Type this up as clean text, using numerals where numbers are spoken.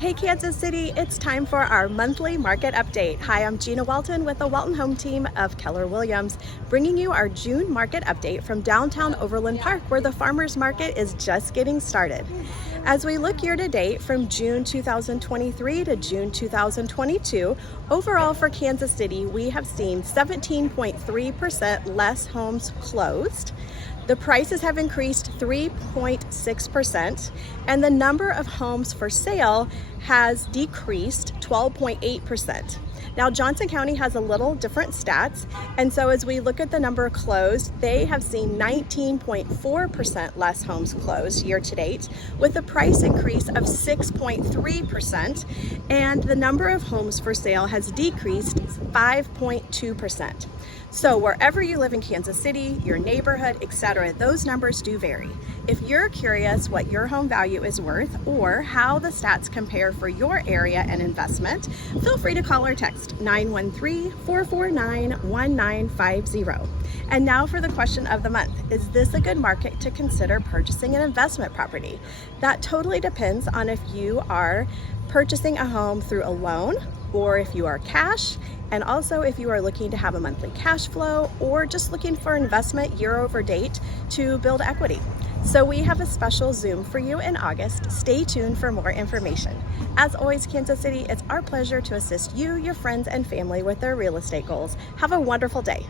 Hey Kansas City, it's time for our monthly market update. Hi, I'm Gina Walton with the Walton Home Team of Keller Williams, bringing you our June market update from downtown Overland Park, where the farmers market is just getting started. As we look year to date from June 2023 to June 2022, overall for Kansas City, we have seen 17.3% less homes closed. The prices have increased 3.6%, and the number of homes for sale has decreased 12.8%. Now, Johnson County has a little different stats, and so as we look at the number closed, they have seen 19.4% less homes closed year to date, with a price increase of 6.3%, and the number of homes for sale has decreased 5.2%. So wherever you live in Kansas City, your neighborhood, etc., those numbers do vary. If you're curious what your home value is worth or how the stats compare for your area and investment, feel free to call or text 913-449-1950. And now for the question of the month. Is this a good market to consider purchasing an investment property? That totally depends on if you are purchasing a home through a loan or if you are cash, and also if you are looking to have a monthly cash flow or just looking for investment year over date to build equity. So we have a special Zoom for you in August. Stay tuned for more information. As always, Kansas City, it's our pleasure to assist you, your friends, and family with their real estate goals. Have a wonderful day.